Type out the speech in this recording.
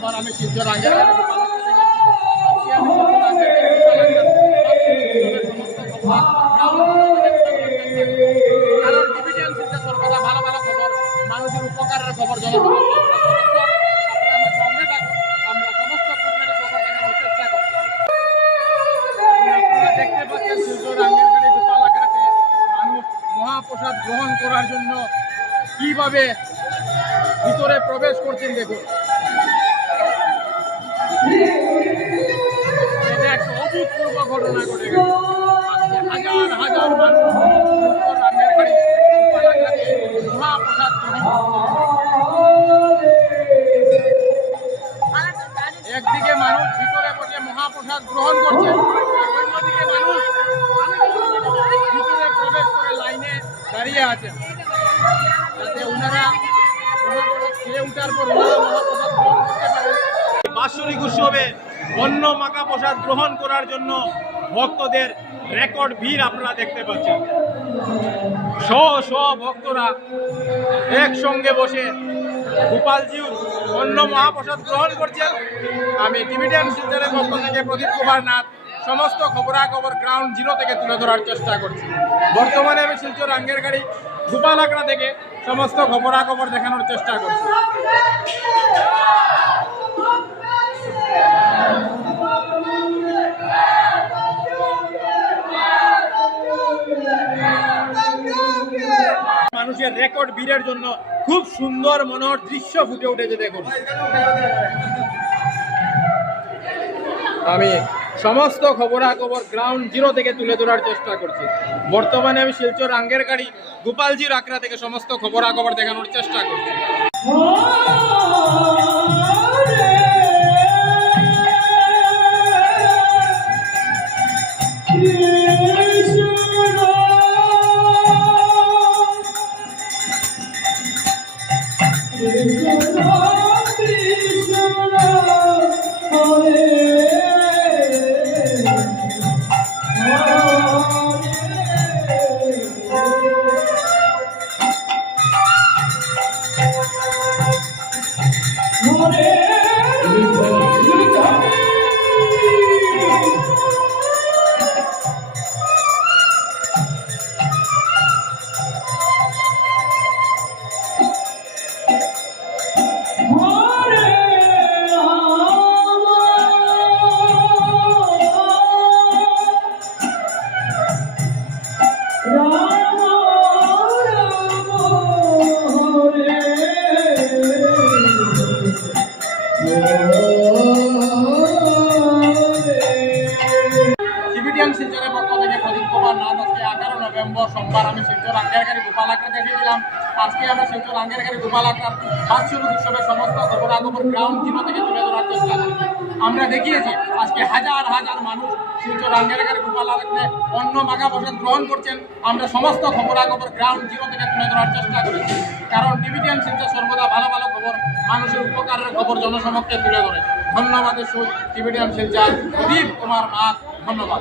সোমবার আমি ভালো ভালো খবর মহাপ্রসাদ গ্রহণ করার জন্য কীভাবে ভিতরে প্রবেশ করছেন দেখুন। ঘটনা ঘটে হাজার হাজার মানুষ মহাপ্রসাদ একদিকে মানুষ, ভিতরে বসে মহাপ্রসাদ গ্রহণ করছে, অন্যদিকে মানুষ ভিতরে প্রবেশ করে লাইনে দাঁড়িয়ে আছেন যাতে ওনারা খেয়ে উঠার পর ওনারা মহাপ্রসাদ গ্রহণ করতে পারেন বাৎসরিক উৎসবে অন্য মাকা প্রসাদ গ্রহণ করার জন্য ভক্তদের রেকর্ড ভিড় আপনারা দেখতে পাচ্ছেন। শ শ ভক্তরা একসঙ্গে বসে গোপালজিউ অন্য মহাপ্রসাদ গ্রহণ করছেন। আমি টিভিডিয়ান শিলচরের পক্ষ থেকে প্রদীপ কুমার নাথ, সমস্ত খবরাখবর গ্রাউন্ড জিরো থেকে তুলে ধরার চেষ্টা করছি। বর্তমানে আমি শিলচর আঙ্গের গাড়ি গোপাল আকড়া থেকে সমস্ত খবরাখবর দেখানোর চেষ্টা করছি। মানুষের রেকর্ড ভিড়ের জন্য খুব সুন্দর মনোহর দৃশ্য ফুটে উঠেছে, দেখুন। আমি সমস্ত খবরাখবর গ্রাউন্ড জিরো থেকে তুলে ধরার চেষ্টা করছি। বর্তমানে আমি শিলচর আঙ্গের গাড়ি গোপালজির আকড়া থেকে সমস্ত খবরাখবর দেখানোর চেষ্টা করছি। সিবিটিয়ান শিলচরের পক্ষ থেকে প্রদীপ কুমার নাথ আজকে নভেম্বর সোমবার, আমি শিলচর আঙ্গেরকারী গোপাল আঁকড়া দেখেছিলাম আজকে আমরা শিলচর আঙ্গেরকারী গোপাল উৎসবের সমস্ত গ্রাউন্ড জিরো থেকে তুলে ধরার চেষ্টা করেছি। আমরা দেখিয়েছি, আজকে হাজার হাজার মানুষ শিলচর আঙ্গেরকারী গোপাল আঁকড়ে অন্য মাখা প্রসাদ গ্রহণ করছেন। আমরা সমস্ত খবরাখবর গ্রাউন্ড জিরো থেকে তুলে ধরার চেষ্টা করেছি। কারণ টিভিটিয়ান শিলচর সর্বদা ভালো ভালো খবর, মানুষের উপকারের খবর জনসমক্ষে তুলে ধরে। ধন্যবাদের সহিত টিভিটিয়ান শিলচর, প্রদীপ কুমার নাথ ধন্যবাদ।